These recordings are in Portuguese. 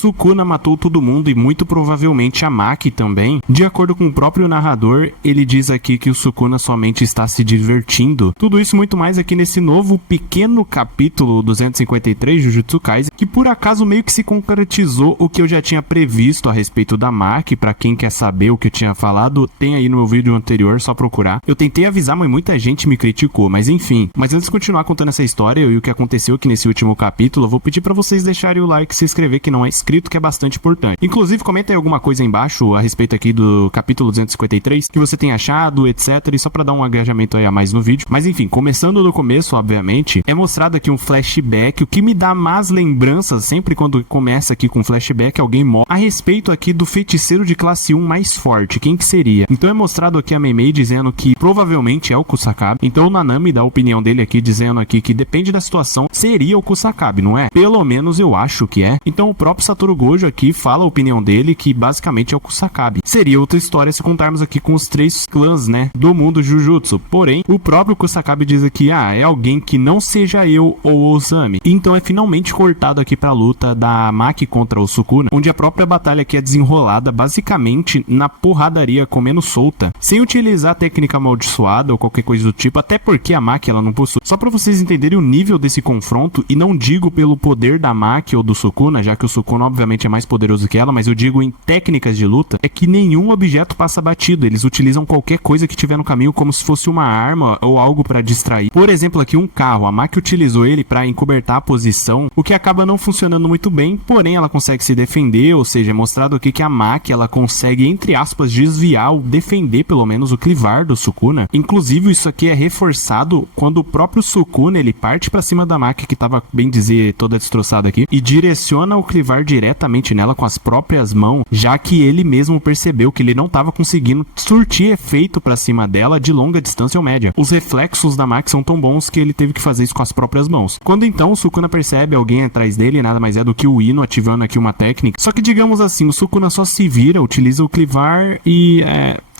Sukuna matou todo mundo e muito provavelmente a Maki também. De acordo com o próprio narrador, ele diz aqui que o Sukuna somente está se divertindo. Tudo isso muito mais aqui nesse novo pequeno capítulo 253 Jujutsu Kaisen, que por acaso meio que se concretizou o que eu já tinha previsto a respeito da Maki. Pra quem quer saber o que eu tinha falado, tem aí no meu vídeo anterior, só procurar. Eu tentei avisar, mas muita gente me criticou, mas enfim. Mas antes de continuar contando essa história e o que aconteceu aqui nesse último capítulo, eu vou pedir pra vocês deixarem o like e se inscrever que não é inscrito, que é bastante importante. Inclusive, comenta aí alguma coisa aí embaixo a respeito aqui do capítulo 253, que você tem achado, etc. E só pra dar um engajamento aí a mais no vídeo. Mas enfim, começando do começo, obviamente, é mostrado aqui um flashback, o que me dá más lembranças sempre quando começa aqui com flashback, alguém morre, a respeito aqui do feiticeiro de classe 1 mais forte, quem que seria? Então é mostrado aqui a Mei dizendo que provavelmente é o Kusakabe. Então o Nanami dá a opinião dele aqui, dizendo aqui que depende da situação, seria o Kusakabe, não é? Pelo menos eu acho que é. Então o próprio Satoru Gojo aqui fala a opinião dele, que basicamente é o Kusakabe. Seria outra história se contarmos aqui com os 3 clãs, né, do mundo Jujutsu. Porém, o próprio Kusakabe diz aqui, é alguém que não seja eu ou o Osami. Então é finalmente cortado aqui pra luta da Maki contra o Sukuna, onde a própria batalha aqui é desenrolada basicamente na porradaria comendo solta, sem utilizar técnica amaldiçoada ou qualquer coisa do tipo, até porque a Maki ela não possui. Só pra vocês entenderem o nível desse confronto, e não digo pelo poder da Maki ou do Sukuna, já que o Sukuna obviamente é mais poderoso que ela, mas eu digo em técnicas de luta, é que nenhum objeto passa batido, eles utilizam qualquer coisa que tiver no caminho como se fosse uma arma ou algo pra distrair. Por exemplo, aqui um carro, a Maki utilizou ele pra encobertar a posição, o que acaba não funcionando muito bem, porém ela consegue se defender, ou seja, é mostrado aqui que a Maki ela consegue, entre aspas, desviar ou defender pelo menos o clivar do Sukuna. Inclusive isso aqui é reforçado quando o próprio Sukuna ele parte pra cima da Maki, que tava, bem dizer, toda destroçada aqui, e direciona o clivar diretamente nela com as próprias mãos, já que ele mesmo percebeu que ele não tava conseguindo surtir efeito pra cima dela de longa distância ou média. Os reflexos da Maki são tão bons que ele teve que fazer isso com as próprias mãos. Quando então o Sukuna percebe alguém atrás dele, nada mais é do que o Ino ativando aqui uma técnica. Só que digamos assim, o Sukuna só se vira, utiliza o clivar e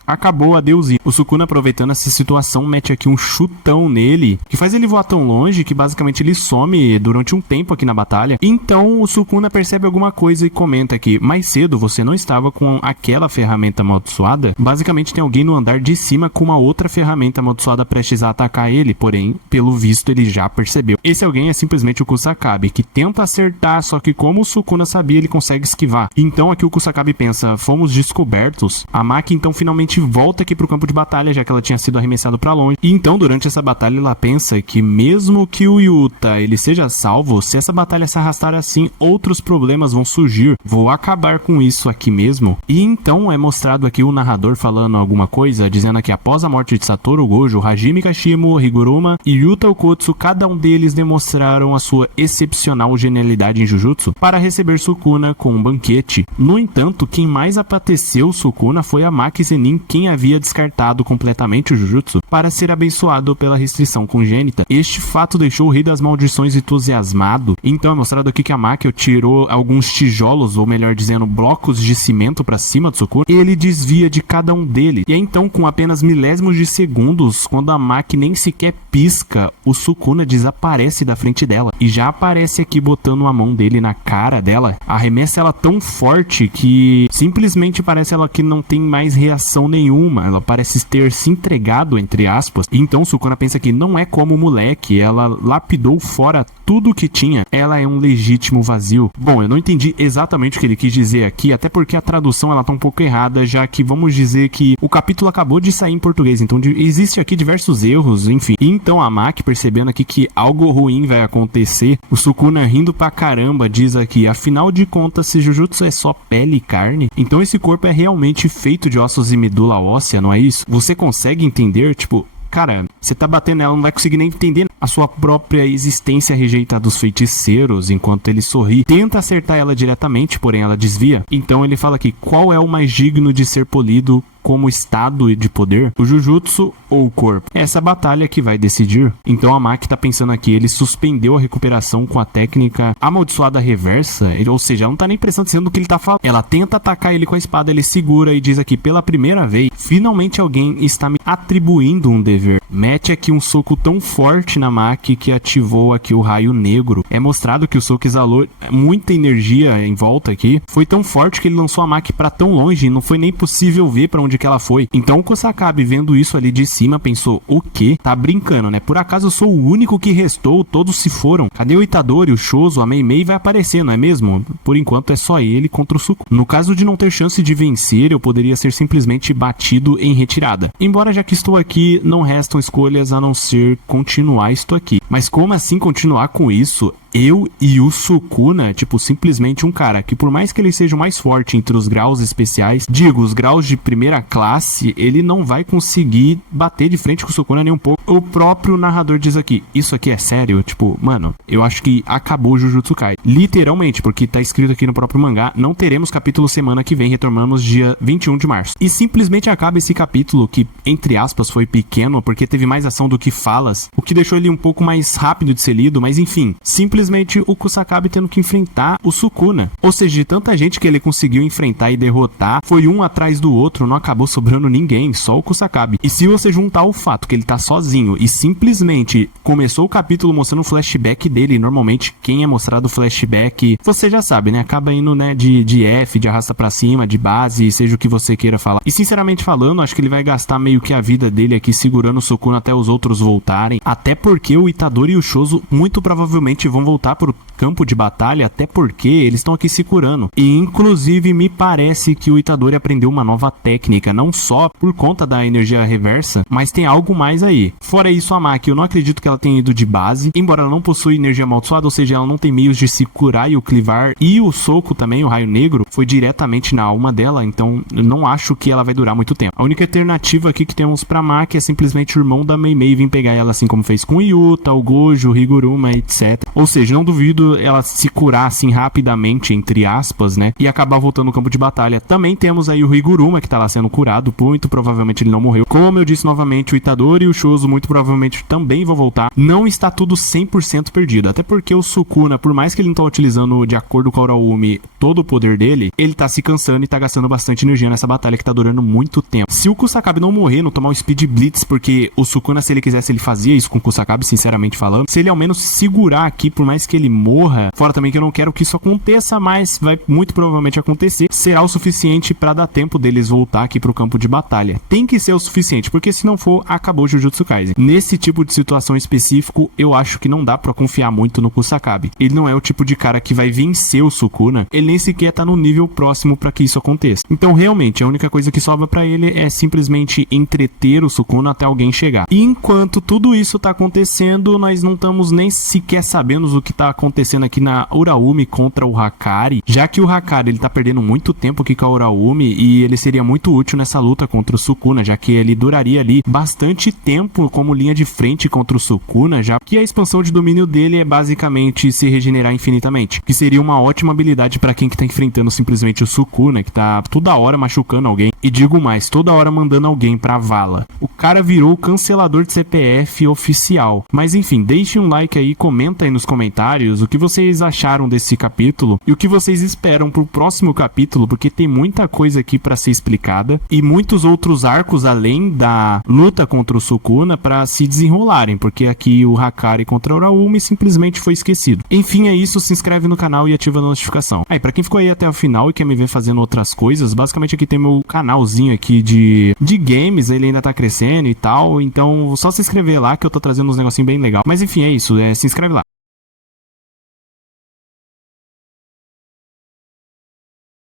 acabou a deusinha. O Sukuna, aproveitando essa situação, mete aqui um chutão nele, que faz ele voar tão longe que basicamente ele some durante um tempo aqui na batalha. Então o Sukuna percebe alguma coisa e comenta aqui, mais cedo você não estava com aquela ferramenta amaldiçoada? Basicamente tem alguém no andar de cima com uma outra ferramenta amaldiçoada prestes a atacar ele, porém, pelo visto ele já percebeu. Esse alguém é simplesmente o Kusakabe, que tenta acertar, só que como o Sukuna sabia, ele consegue esquivar. Então aqui o Kusakabe pensa, fomos descobertos. A Maki então finalmente volta aqui pro campo de batalha, já que ela tinha sido arremessada pra longe. E então, durante essa batalha, ela pensa que mesmo que o Yuta ele seja salvo, se essa batalha se arrastar assim, outros problemas vão surgir. Vou acabar com isso aqui mesmo. E então é mostrado aqui o narrador falando alguma coisa, dizendo que após a morte de Satoru Gojo, Hajime Kashimo, Higuruma e Yuta Okotsu, cada um deles demonstraram a sua excepcional genialidade em Jujutsu para receber Sukuna com um banquete. No entanto, quem mais apateceu Sukuna foi a Maki Zenin, quem havia descartado completamente o Jujutsu para ser abençoado pela restrição congênita. Este fato deixou o Rei das Maldições entusiasmado. Então é mostrado aqui que a Maki tirou alguns tijolos, ou melhor dizendo, blocos de cimento para cima do Sukuna, e ele desvia de cada um deles. E aí, então, com apenas milésimos de segundos, quando a Maki nem sequer pisca, o Sukuna desaparece da frente dela. E já aparece aqui botando a mão dele na cara dela. Arremessa ela tão forte que simplesmente parece ela que não tem mais reação nenhuma. Ela parece ter se entregado, entre aspas. Então Sukuna pensa que não é como o moleque. Ela lapidou fora tudo que tinha. Ela é um legítimo vazio. Bom, eu não entendi exatamente o que ele quis dizer aqui, até porque a tradução ela tá um pouco errada, já que vamos dizer que o capítulo acabou de sair em português. Então existe aqui diversos erros, enfim. Então a Maki, percebendo aqui que algo ruim vai acontecer, o Sukuna, rindo pra caramba, diz aqui, afinal de contas, se Jujutsu é só pele e carne, então esse corpo é realmente feito de ossos e medula óssea, não é isso? Você consegue entender, tipo, cara, você tá batendo nela, não vai conseguir nem entender a sua própria existência rejeita dos feiticeiros, enquanto ele sorri. Tenta acertar ela diretamente, porém ela desvia. Então ele fala aqui, qual é o mais digno de ser polido como estado de poder? O Jujutsu ou o corpo? Essa batalha que vai decidir. Então a Maki tá pensando aqui, ele suspendeu a recuperação com a técnica amaldiçoada reversa, ou seja, ela não tá nem prestando atenção no que ele tá falando. Ela tenta atacar ele com a espada, ele segura e diz aqui, pela primeira vez, finalmente alguém está me atribuindo um dever. Mete aqui um soco tão forte na a Maki que ativou aqui o raio negro. É mostrado que o Soku exalou muita energia em volta aqui. Foi tão forte que ele lançou a Maki pra tão longe e não foi nem possível ver pra onde que ela foi. Então o Kusakabe, vendo isso ali de cima, pensou: o quê? Tá brincando, né? Por acaso eu sou o único que restou? Todos se foram. Cadê o Itadori, o Choso, a Mei-Mei vai aparecer, não é mesmo? Por enquanto é só ele contra o Sukuna. No caso de não ter chance de vencer, eu poderia ser simplesmente batido em retirada. Embora já que estou aqui, não restam escolhas a não ser continuar isto aqui. Mas como assim continuar com isso? Eu e o Sukuna, tipo, simplesmente um cara que, por mais que ele seja o mais forte entre os graus especiais, digo, os graus de primeira classe, ele não vai conseguir bater de frente com o Sukuna nem um pouco. O próprio narrador diz aqui: isso aqui é sério? Tipo, mano, eu acho que acabou Jujutsu Kaisen. Literalmente, porque tá escrito aqui no próprio mangá, não teremos capítulo semana que vem, retornamos dia 21 de março. E simplesmente acaba esse capítulo que, entre aspas, foi pequeno, porque teve mais ação do que falas, o que deixou ele um pouco mais rápido de ser lido, mas enfim, simplesmente o Kusakabe tendo que enfrentar o Sukuna. Ou seja, de tanta gente que ele conseguiu enfrentar e derrotar, foi um atrás do outro, não acabou sobrando ninguém, só o Kusakabe. E se você juntar o fato que ele tá sozinho e simplesmente começou o capítulo mostrando o flashback dele, normalmente quem é mostrado o flashback, você já sabe, né? Acaba indo, né, de F, de arrasta pra cima, de base, seja o que você queira falar. E sinceramente falando, acho que ele vai gastar meio que a vida dele aqui segurando o Sukuna até os outros voltarem. Até porque o Itadori e o Choso muito provavelmente vão voltar pro campo de batalha, até porque eles estão aqui se curando. E inclusive me parece que o Itadori aprendeu uma nova técnica, não só por conta da energia reversa, mas tem algo mais aí. Fora isso, a Maki, eu não acredito que ela tenha ido de base, embora ela não possui energia amaldiçoada, ou seja, ela não tem meios de se curar e o clivar, e o soco também, o raio negro, foi diretamente na alma dela, então eu não acho que ela vai durar muito tempo. A única alternativa aqui que temos pra Maki é simplesmente o irmão da Mei-Mei vir pegar ela, assim como fez com o Yuta, o Gojo, o Higuruma, etc. Ou seja, não duvido ela se curar assim rapidamente, entre aspas, né, e acabar voltando no campo de batalha. Também temos aí o Higuruma, que tá lá sendo curado, muito provavelmente ele não morreu. Como eu disse novamente, o Itadori e o Choso muito provavelmente também vão voltar. Não está tudo 100% perdido, até porque o Sukuna, por mais que ele não tá utilizando, de acordo com o Uraumi, todo o poder dele, ele tá se cansando e tá gastando bastante energia nessa batalha que tá durando muito tempo. Se o Kusakabe não morrer, não tomar um Speed Blitz, porque o Sukuna, se ele quisesse, ele fazia isso com o Kusakabe, sinceramente falando, se ele ao menos segurar aqui, por mais que ele morra, fora também que eu não quero que isso aconteça, mas vai muito provavelmente acontecer, será o suficiente pra dar tempo deles voltar aqui pro campo de batalha. Tem que ser o suficiente, porque se não for, acabou Jujutsu Kaisen. Nesse tipo de situação específico, eu acho que não dá pra confiar muito no Kusakabe. Ele não é o tipo de cara que vai vencer o Sukuna, ele nem sequer tá no nível próximo pra que isso aconteça. Então, realmente, a única coisa que sobra pra ele é simplesmente entreter o Sukuna até alguém chegar. E enquanto tudo isso tá acontecendo, nós não estamos nem sequer sabendo o que tá acontecendo aqui na Uraumi contra o Hakari, já que o Hakari ele tá perdendo muito tempo aqui com a Uraumi e ele seria muito útil nessa luta contra o Sukuna, já que ele duraria ali bastante tempo como linha de frente contra o Sukuna, já que a expansão de domínio dele é basicamente se regenerar infinitamente, que seria uma ótima habilidade pra quem que tá enfrentando simplesmente o Sukuna, que tá toda hora machucando alguém, e digo mais, toda hora mandando alguém pra vala. O cara virou o cancelador de CPF oficial. Mas enfim, deixe um like aí, comenta aí nos comentários o que vocês acharam desse capítulo e o que vocês esperam pro próximo capítulo, porque tem muita coisa aqui pra ser explicada e muitos outros arcos além da luta contra o Sukuna pra se desenrolarem, porque aqui o Hakari contra o Uraumi simplesmente foi esquecido. Enfim, é isso, se inscreve no canal e ativa a notificação. Aí, pra quem ficou aí até o final e quer me ver fazendo outras coisas, basicamente aqui tem meu canalzinho aqui de games, ele ainda tá crescendo e tal, então só se inscrever lá que eu tô trazendo uns negocinhos bem legal. Mas enfim, é isso, se inscreve lá.